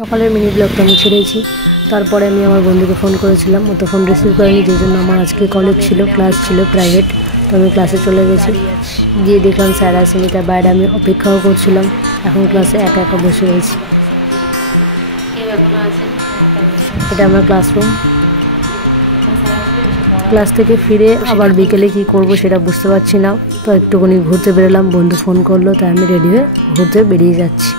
সকালের মিনি ব্লগটা আমি ছেড়েছি। তারপরে আমি আমার বন্ধুকে ফোন করেছিলাম, ও তো ফোন রিসিভ করেনি, যে জন্য আমার আজকে কলেজ ছিল, ক্লাস ছিল প্রাইভেট। তো আমি ক্লাসে চলে গেছি, গিয়ে দেখলাম স্যার আসেনি, তার বাইরে আমি অপেক্ষাও করছিলাম। এখন ক্লাসে একা একা বসে রয়েছি। এটা আমার ক্লাসরুম। ক্লাস থেকে ফিরে আবার বিকেলে কি করব সেটা বুঝতে পারছি না। তো একটুখানি ঘুরতে বেরোলাম, বন্ধু ফোন করলো, তাই আমি রেডি হয়ে ঘুরতে বেরিয়ে যাচ্ছি।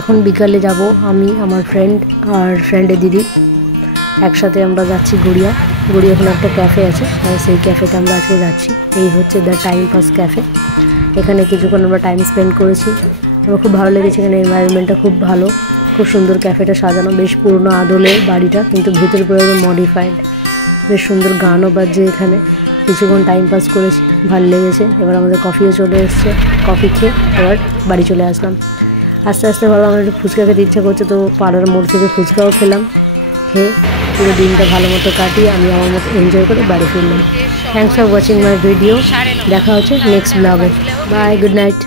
এখন বিকালে যাব আমি, আমার ফ্রেন্ড আর ফ্রেন্ডের দিদি, একসাথে আমরা যাচ্ছি গড়িয়া। ওখানে একটা ক্যাফে আছে, আর সেই ক্যাফেতে আমরা আজকে যাচ্ছি। এই হচ্ছে দ্য টাইম পাস ক্যাফে। এখানে কিছুক্ষণ আমরা টাইম স্পেন্ড করেছি, আমার খুব ভালো লেগেছে। এখানে এনভায়রনমেন্টটা খুব ভালো, খুব সুন্দর ক্যাফেটা সাজানো, বেশ পুরনো আদলে বাড়িটা, কিন্তু ভিতরে পুরো মডিফাইড। বেশ সুন্দর গানও বাজছে এখানে। কিছুক্ষণ টাইম পাস করেছি, ভালো লেগেছে। এবার আমাদের কফিও চলে এসছে, কফি খেয়ে এবার বাড়ি চলে আসলাম। আস্তে আস্তে ভালো, আমার একটু ফুচকা খেতে ইচ্ছা করছে, তো পাড়ার মোড় থেকে ফুচকাও খেলাম। খেয়ে পুরো দিনটা ভালো মতো কাটিয়ে আমি আমার মতো এনজয় করে বাড়ি ফিরলাম। Thanks for watching my video. দেখা হচ্ছে নেক্সট ব্লগে। Bye, good night.